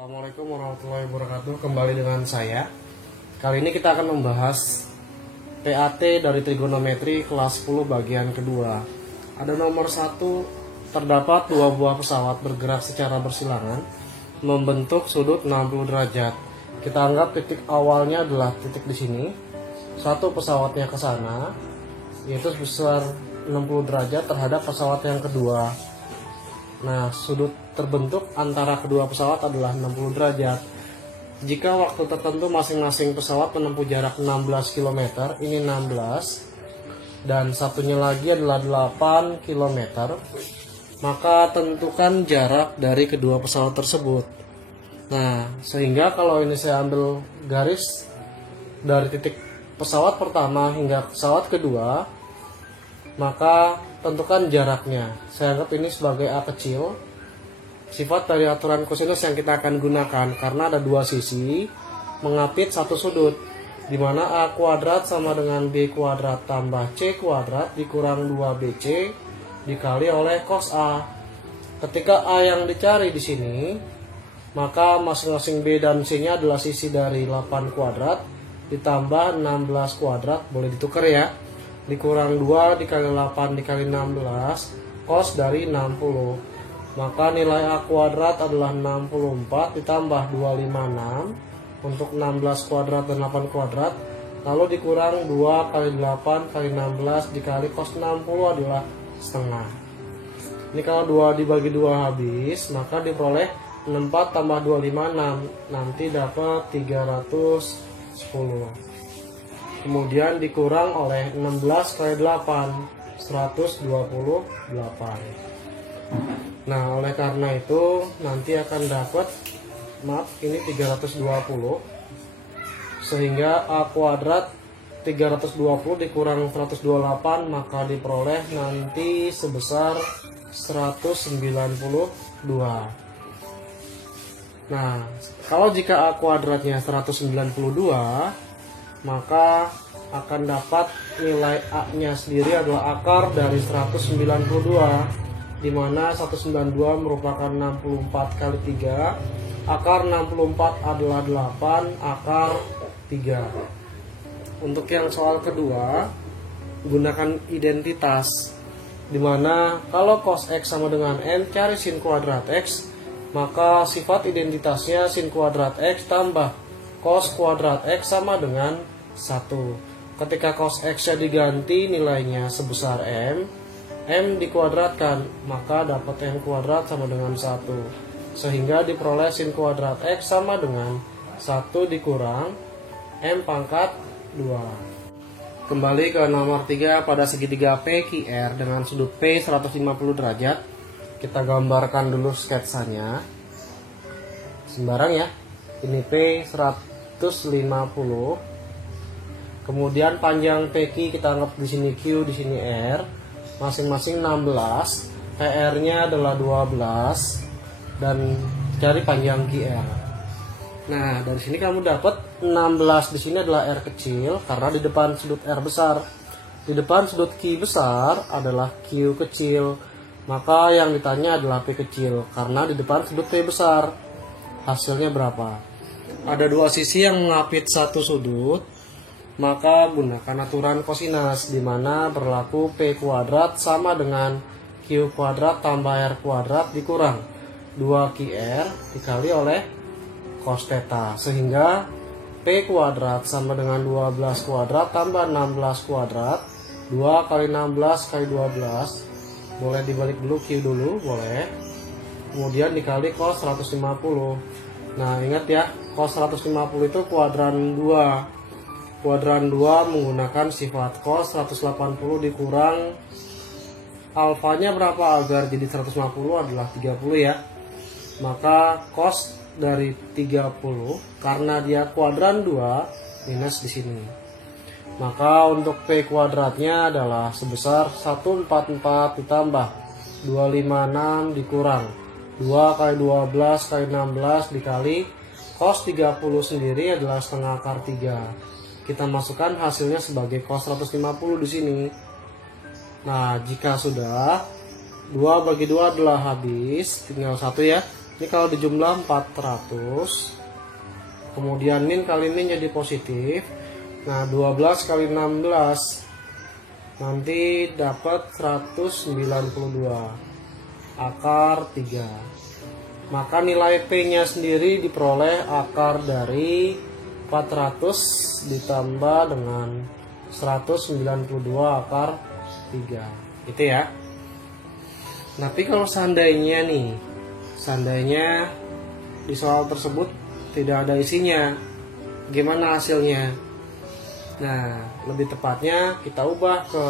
Assalamualaikum warahmatullahi wabarakatuh. Kembali dengan saya. Kali ini kita akan membahas PAT dari trigonometri kelas 10 bagian kedua. Ada nomor 1, terdapat dua buah pesawat bergerak secara bersilangan membentuk sudut 60 derajat. Kita anggap titik awalnya adalah titik di sini. Satu pesawatnya ke sana, yaitu sebesar 60 derajat terhadap pesawat yang kedua. Nah, sudut terbentuk antara kedua pesawat adalah 60 derajat. Jika waktu tertentu masing-masing pesawat menempuh jarak 16 km, ini 16, dan satunya lagi adalah 8 km, maka tentukan jarak dari kedua pesawat tersebut. Nah, sehingga kalau ini saya ambil garis dari titik pesawat pertama hingga pesawat kedua, maka tentukan jaraknya. Saya anggap ini sebagai A kecil. Sifat dari aturan kosinus yang kita akan gunakan karena ada dua sisi mengapit satu sudut, di mana A kuadrat sama dengan B kuadrat tambah C kuadrat dikurang 2BC dikali oleh cos A. Ketika A yang dicari di sini, maka masing-masing B dan C-nya adalah sisi dari 8 kuadrat ditambah 16 kuadrat, boleh ditukar ya, dikurang 2 dikali 8 dikali 16 cos dari 60. Maka nilai A kuadrat adalah 64 ditambah 256 untuk 16 kuadrat dan 8 kuadrat, lalu dikurang 2 kali 8 kali 16 dikali cos 60 adalah setengah. Ini kalau 2 dibagi 2 habis, maka diperoleh 64 tambah 256, nanti dapat 310. Kemudian dikurang oleh 16 kali 8, 128. Nah, oleh karena itu nanti akan dapat, ini 320. Sehingga A kuadrat 320 dikurang 128, maka diperoleh nanti sebesar 192. Nah, kalau jika A kuadratnya 192, maka akan dapat nilai A-nya sendiri adalah akar dari 192, di mana 192 merupakan 64 kali 3, akar 64 adalah 8, akar 3. Untuk yang soal kedua, gunakan identitas, di mana kalau cos X sama dengan N, cari sin kuadrat X, maka sifat identitasnya sin kuadrat X tambah cos kuadrat X sama dengan 1. Ketika cos X-nya diganti nilainya sebesar M dikuadratkan, maka dapat M kuadrat sama dengan 1. Sehingga diperoleh sin kuadrat X sama dengan 1 dikurang M pangkat 2. Kembali ke nomor 3, pada segitiga PQR dengan sudut P 150 derajat. Kita gambarkan dulu sketsanya. Sembarang ya. Ini P 150. Kemudian panjang PQ kita anggap di sini Q, di sini R. Masing-masing 16. PR-nya adalah 12 dan cari panjang QR. Nah, dari sini kamu dapat 16 di sini adalah R kecil karena di depan sudut R besar. Di depan sudut Q besar adalah Q kecil. Maka yang ditanya adalah P kecil karena di depan sudut P besar. Hasilnya berapa? Ada dua sisi yang mengapit satu sudut, maka gunakan aturan kosinus, di mana berlaku P kuadrat sama dengan Q kuadrat tambah R kuadrat dikurang 2QR dikali oleh cos theta, sehingga P kuadrat sama dengan 12 kuadrat tambah 16 kuadrat, 2 kali 16 kali 12, boleh dibalik dulu Q dulu, boleh, kemudian dikali cos 150. Nah, ingat ya, cos 150 itu kuadran 2. Kuadran 2 menggunakan sifat cos 180 dikurang alfanya berapa agar jadi 150 adalah 30 ya. Maka cos dari 30 karena dia kuadran 2 minus di sini. Maka untuk P kuadratnya adalah sebesar 144 ditambah 256 dikurang 2 kali 12 kali 16 dikali cos 30 sendiri adalah setengah akar 3. Kita masukkan hasilnya sebagai cos 150 di sini. Nah, jika sudah 2 bagi 2 adalah habis, tinggal 1 ya. Ini kalau dijumlah 400. Kemudian min kali min jadi positif. Nah, 12 kali 16 nanti dapat 192 akar 3. Maka nilai P-nya sendiri diperoleh akar dari 400 ditambah dengan 192 akar 3. Gitu ya. Tapi kalau seandainya di soal tersebut tidak ada isinya, gimana hasilnya? Nah, lebih tepatnya kita ubah ke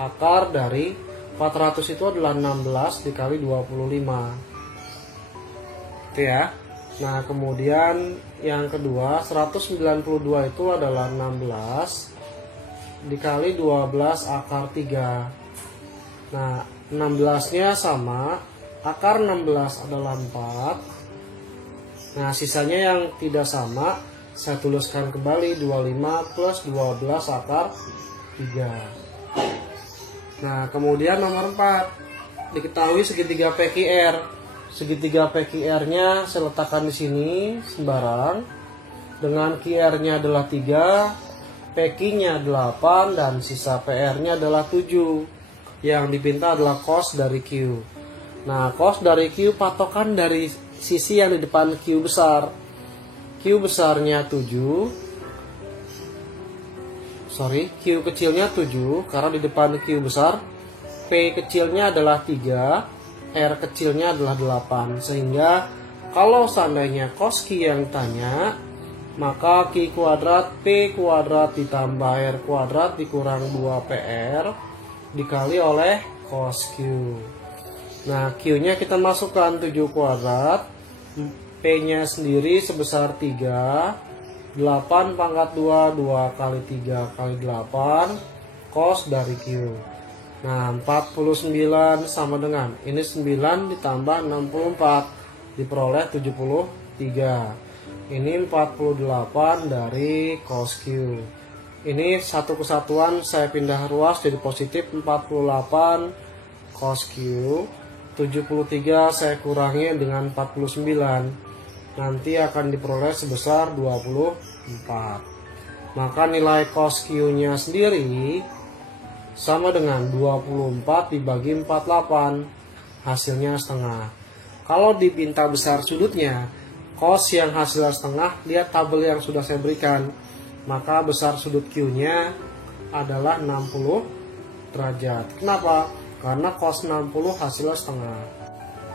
akar dari 400 itu adalah 16 dikali 25. Itu ya. Nah, kemudian yang kedua 192 itu adalah 16 dikali 12 akar 3. Nah, 16-nya sama, akar 16 adalah 4. Nah, sisanya yang tidak sama saya tuliskan kembali 25 plus 12 akar 3. Nah, kemudian nomor 4 diketahui segitiga PQR. Segitiga PQR-nya saya letakkan di sini sembarang. Dengan QR-nya adalah 3, PQ-nya 8 dan sisa PR-nya adalah 7. Yang dipinta adalah cos dari Q. Nah, cos dari Q patokan dari sisi yang di depan Q besar. Q besarnya 7. Q kecilnya 7 karena di depan Q besar. P kecilnya adalah 3, R kecilnya adalah 8. Sehingga kalau seandainya cos Q yang tanya, maka Q kuadrat P kuadrat ditambah R kuadrat dikurang 2PR dikali oleh cos Q. Nah, Q-nya kita masukkan 7 kuadrat, P-nya sendiri sebesar 3, 8 pangkat 2, 2 kali 3 kali 8, cos dari Q. Nah, 49 sama dengan, ini 9 ditambah 64, diperoleh 73. Ini 48 dari cos Q. Ini satu kesatuan saya pindah ruas jadi positif 48 cos Q. 73 saya kurangi dengan 49, nanti akan diperoleh sebesar 24. Maka nilai cos Q-nya sendiri sama dengan 24 dibagi 48, hasilnya setengah. Kalau dipinta besar sudutnya, cos yang hasilnya setengah, lihat tabel yang sudah saya berikan, maka besar sudut Q-nya adalah 60 derajat. Kenapa? Karena cos 60 hasilnya setengah.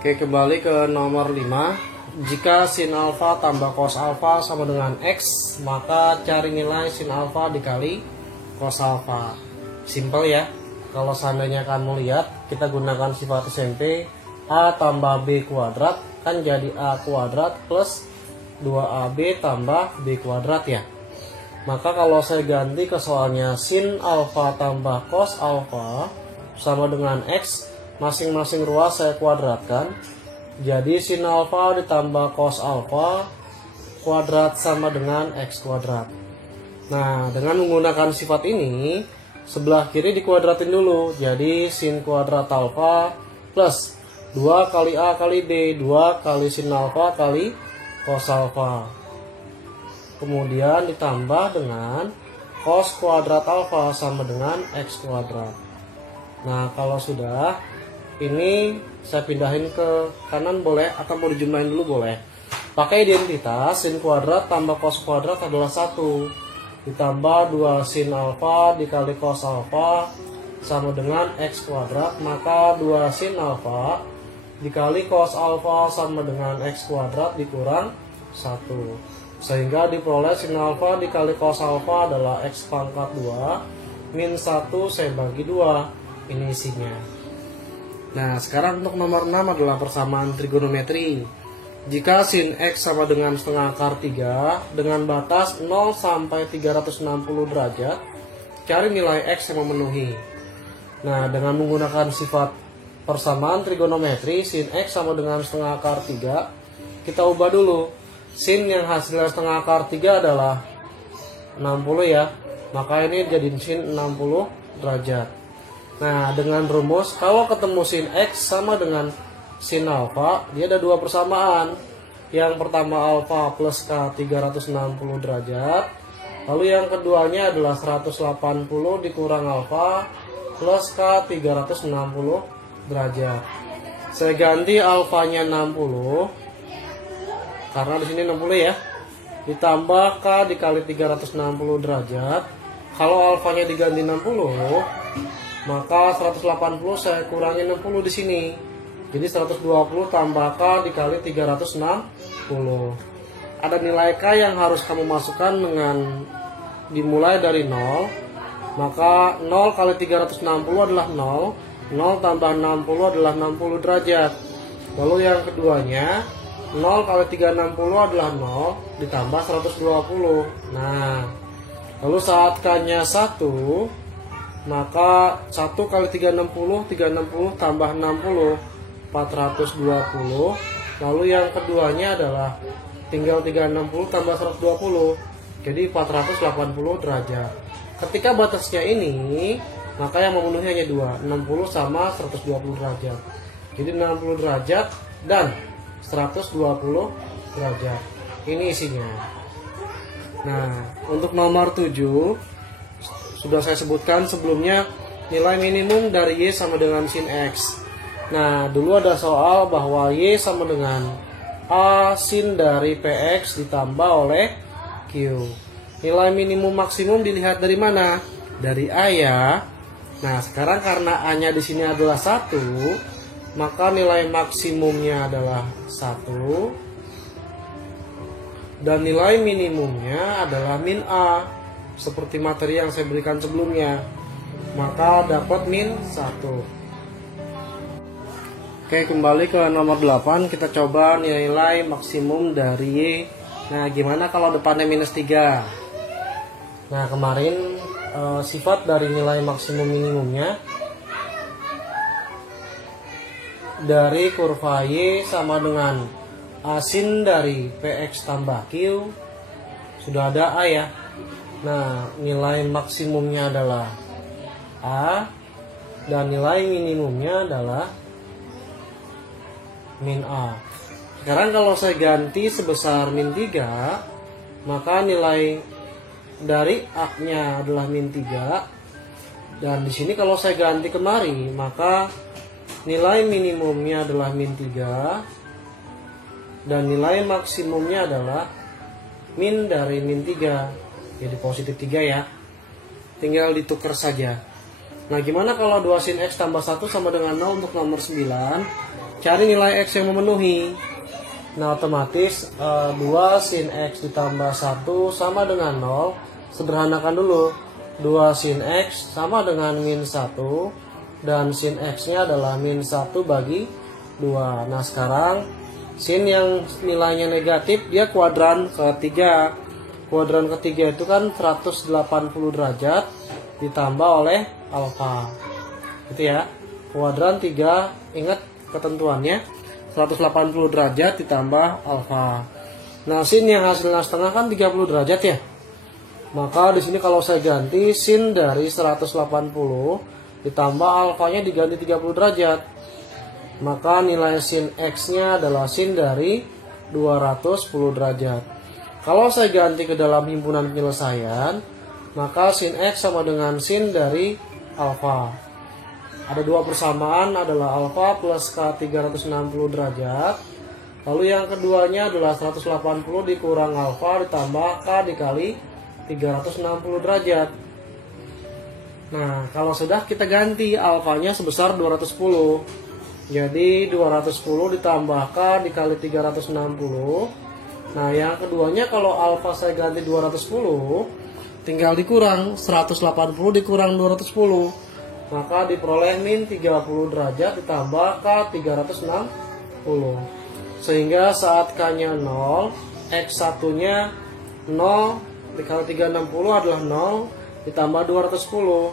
Oke, kembali ke nomor 5. Jika sin alfa tambah cos alfa sama dengan X, maka cari nilai sin alfa dikali cos alfa. Simple ya. Kalau seandainya kamu lihat, kita gunakan sifat SMP, A tambah B kuadrat kan jadi A kuadrat plus 2AB tambah B kuadrat ya. Maka kalau saya ganti ke soalnya sin alfa tambah cos alfa sama dengan X, masing-masing ruas saya kuadratkan. Jadi sin alfa ditambah cos alfa kuadrat sama dengan X kuadrat. Nah, dengan menggunakan sifat ini, sebelah kiri dikuadratin dulu. Jadi sin kuadrat alfa plus 2 kali A kali B, 2 kali sin alfa kali cos alfa. Kemudian ditambah dengan cos kuadrat alfa sama dengan X kuadrat. Nah, kalau sudah, ini saya pindahin ke kanan boleh, atau mau dijumlahin dulu boleh. Pakai identitas, sin kuadrat tambah cos kuadrat adalah 1. Ditambah 2 sin alfa dikali cos alfa sama dengan X kuadrat. Maka 2 sin alfa dikali cos alfa sama dengan X kuadrat dikurang 1. Sehingga diperoleh sin alfa dikali cos alfa adalah X pangkat 2 min 1 saya bagi 2. Ini isinya. Nah, sekarang untuk nomor 6 adalah persamaan trigonometri. Jika sin X sama dengan setengah akar 3 dengan batas 0 sampai 360 derajat, cari nilai X yang memenuhi. Nah, dengan menggunakan sifat persamaan trigonometri, sin X sama dengan setengah akar 3, kita ubah dulu. Sin yang hasilnya setengah akar 3 adalah 60 ya, maka ini jadi sin 60 derajat. Nah, dengan rumus kalau ketemu sin X sama dengan sin alfa, dia ada dua persamaan. Yang pertama alfa plus K 360 derajat. Lalu yang keduanya adalah 180 dikurang alfa plus K 360 derajat. Saya ganti alfanya 60 karena di sini 60 ya. Ditambah K dikali 360 derajat. Kalau alfanya diganti 60, maka 180 saya kurangi 60 di sini. Jadi 120 tambah K dikali 360. Ada nilai K yang harus kamu masukkan dengan dimulai dari 0. Maka 0 kali 360 adalah 0. 0 tambah 60 adalah 60 derajat. Lalu yang keduanya 0 kali 360 adalah 0 ditambah 120. Nah, lalu saat K-nya 1, maka 1 kali 360, 360 tambah 60, 420. Lalu yang keduanya adalah tinggal 360 tambah 120, jadi 480 derajat. Ketika batasnya ini, maka yang memenuhi hanya 2, 60 sama 120 derajat. Jadi 60 derajat dan 120 derajat. Ini isinya. Nah, untuk nomor 7 sudah saya sebutkan sebelumnya, nilai minimum dari Y sama dengan sin X. Nah, dulu ada soal bahwa Y sama dengan A sin dari PX ditambah oleh Q. Nilai minimum maksimum dilihat dari mana? Dari A ya. Nah, sekarang karena A-nya di sini adalah 1, maka nilai maksimumnya adalah 1 dan nilai minimumnya adalah min A, seperti materi yang saya berikan sebelumnya. Maka dapat min 1. Oke, kembali ke nomor 8, kita coba nilai maksimum dari Y. Nah, gimana kalau depannya minus 3? Nah, kemarin sifat dari nilai maksimum minimumnya dari kurva Y sama dengan A sin dari PX tambah Q. Sudah ada A ya. Nah, nilai maksimumnya adalah A dan nilai minimumnya adalah min A. Sekarang kalau saya ganti sebesar min 3, maka nilai dari A-nya adalah min 3. Dan di sini kalau saya ganti kemari, maka nilai minimumnya adalah min 3 dan nilai maksimumnya adalah min dari min 3. Jadi positif 3 ya. Tinggal ditukar saja. Nah, gimana kalau 2 sin X tambah 1 sama dengan 0 untuk nomor 9? Cari nilai X yang memenuhi. Nah, otomatis 2 sin X ditambah 1 sama dengan 0. Sederhanakan dulu. 2 sin X sama dengan min 1. Dan sin X-nya adalah min 1 bagi 2. Nah, sekarang sin yang nilainya negatif, dia kuadran ketiga. Kuadran ketiga itu kan 180 derajat ditambah oleh alfa. Gitu ya. Kuadran 3, ingat ketentuannya, 180 derajat ditambah alfa. Nah, sin yang hasilnya setengah kan 30 derajat ya. Maka di sini kalau saya ganti sin dari 180 ditambah alfanya diganti 30 derajat. Maka nilai sin X-nya adalah sin dari 210 derajat. Kalau saya ganti ke dalam himpunan penyelesaian, maka sin X sama dengan sin dari alfa. Ada dua persamaan, adalah alfa plus K 360 derajat. Lalu yang keduanya adalah 180 dikurang alfa ditambah K dikali 360 derajat. Nah, kalau sudah kita ganti alfanya sebesar 210. Jadi 210 ditambah K dikali 360. Nah, yang keduanya kalau alfa saya ganti 210, tinggal dikurang 180 dikurang 210. Maka diperoleh min 30 derajat ditambah K 360. Sehingga saat K-nya 0, X1-nya 0 dikali 360 adalah 0 ditambah 210.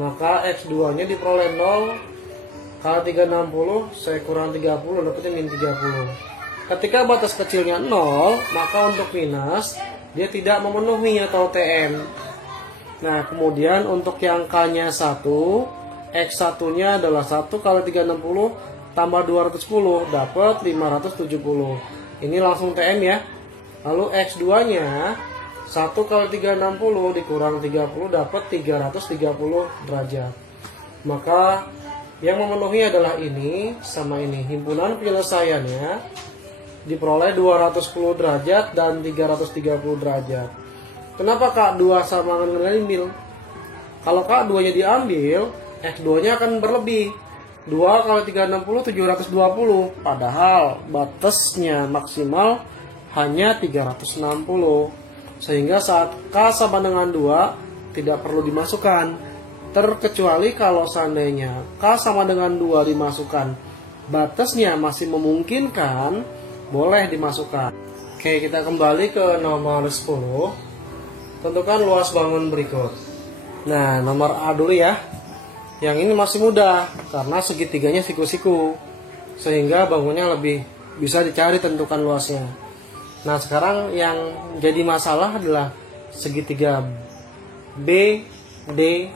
Maka X2-nya diperoleh 0 kali 360, saya kurang 30, dapatnya min 30. Ketika batas kecilnya 0, maka untuk minus dia tidak memenuhi atau TM. Nah, kemudian untuk yang K-nya 1, X1-nya adalah 1 kali 360 tambah 210 dapat 570. Ini langsung TM ya. Lalu X2 nya 1 kali 360 dikurang 30 dapat 330 derajat. Maka yang memenuhi adalah ini sama ini. Himpunan penyelesaiannya diperoleh 210 derajat dan 330 derajat. Kenapa K2 sama dengan nilai? Kalau K2 nya diambil, X2 nya akan berlebih. 2 kali 360 720. Padahal batasnya maksimal hanya 360. Sehingga saat K sama dengan 2 tidak perlu dimasukkan. Terkecuali kalau seandainya K sama dengan 2 dimasukkan, batasnya masih memungkinkan, boleh dimasukkan. Oke, kita kembali ke nomor 10. Tentukan luas bangun berikut. Nah, nomor A dulu ya. Yang ini masih mudah karena segitiganya siku-siku, sehingga bangunnya lebih bisa dicari tentukan luasnya. Nah, sekarang yang jadi masalah adalah segitiga B, D,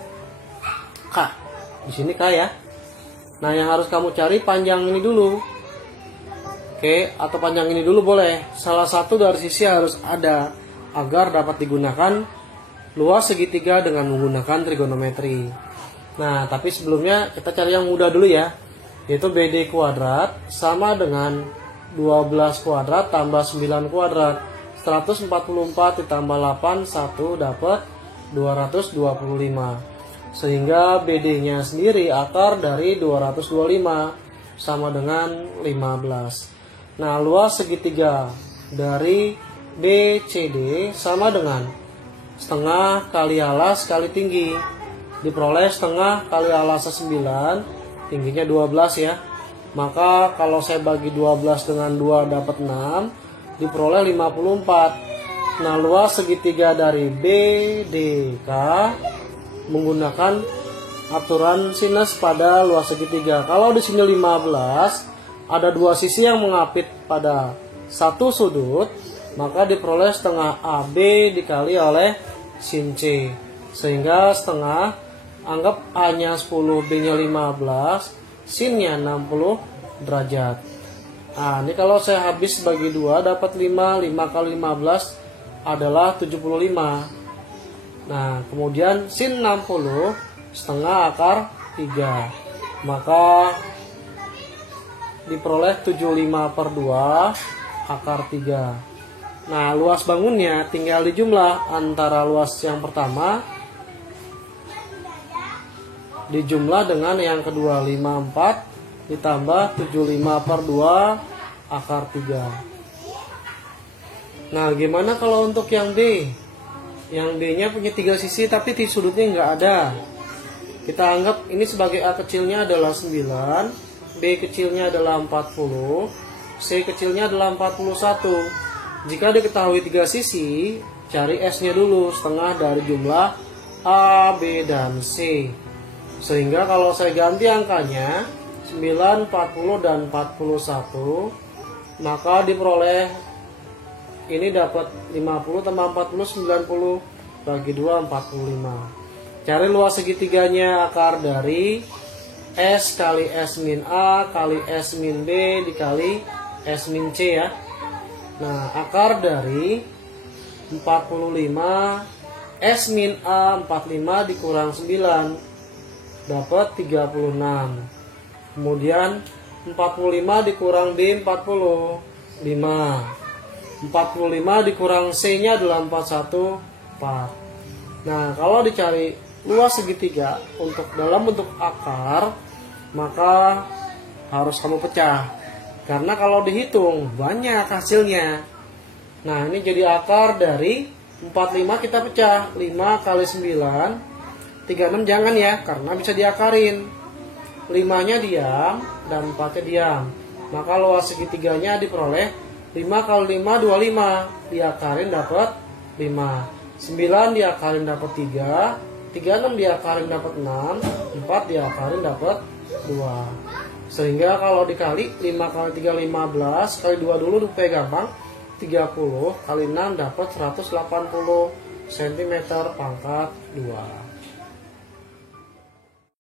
K. Di sini K ya. Nah, yang harus kamu cari panjang ini dulu. Oke, atau panjang ini dulu boleh. Salah satu dari sisi harus ada agar dapat digunakan luas segitiga dengan menggunakan trigonometri. Nah, tapi sebelumnya kita cari yang mudah dulu ya, yaitu BD kuadrat sama dengan 12 kuadrat tambah 9 kuadrat. 144 ditambah 8, 1 dapat 225. Sehingga BD-nya sendiri akar dari 225 sama dengan 15. Nah, luas segitiga dari BCD sama dengan setengah kali alas kali tinggi. Diperoleh setengah kali alasnya 9, tingginya 12 ya. Maka kalau saya bagi 12 dengan 2 dapat 6, diperoleh 54. Nah, luas segitiga dari BDK menggunakan aturan sinus pada luas segitiga. Kalau di sini 15, ada dua sisi yang mengapit pada satu sudut, maka diperoleh setengah AB dikali oleh sin C. Sehingga setengah, anggap A-nya 10, B-nya 15, sin-nya 60 derajat. Nah, ini kalau saya habis bagi 2 dapat 5, 5 kali 15 adalah 75. Nah, kemudian sin 60 setengah akar 3. Maka diperoleh 75/2 akar 3. Nah, luas bangunnya tinggal dijumlah antara luas yang pertama dijumlah dengan yang kedua, 54 ditambah 75/2 akar 3. Nah, gimana kalau untuk yang D? Yang D-nya punya 3 sisi tapi di sudutnya nggak ada. Kita anggap ini sebagai A kecilnya adalah 9, B kecilnya adalah 40, C kecilnya adalah 41. Jika diketahui 3 sisi, cari S-nya dulu, setengah dari jumlah A, B, dan C. Sehingga kalau saya ganti angkanya 9, 40, dan 41, maka diperoleh ini dapat 50 tambah 40, 90, bagi 2, 45. Cari luas segitiganya akar dari S kali S min A kali S min B dikali S min C ya. Nah, akar dari 45 S min A 45 dikurang 9 dapat 36. Kemudian 45 dikurang B 45. 45 dikurang C-nya adalah 41, 4. Nah, kalau dicari luas segitiga untuk dalam bentuk akar, maka harus kamu pecah. Karena kalau dihitung banyak hasilnya. Nah, ini jadi akar dari 45 kita pecah. 5 kali 9, 36 jangan ya, karena bisa diakarin. 5-nya diam dan 4-nya diam. Maka luas segitiganya diperoleh 5 kali 5, 25. Diakarin dapat 5. 9 diakarin dapat 3. 36 diakarin dapat 6. 4 diakarin dapat 2. Sehingga kalau dikali 5 kali 3 15, kali 2 dulu supaya gampang. 30 kali 6 dapat 180 cm pangkat 2.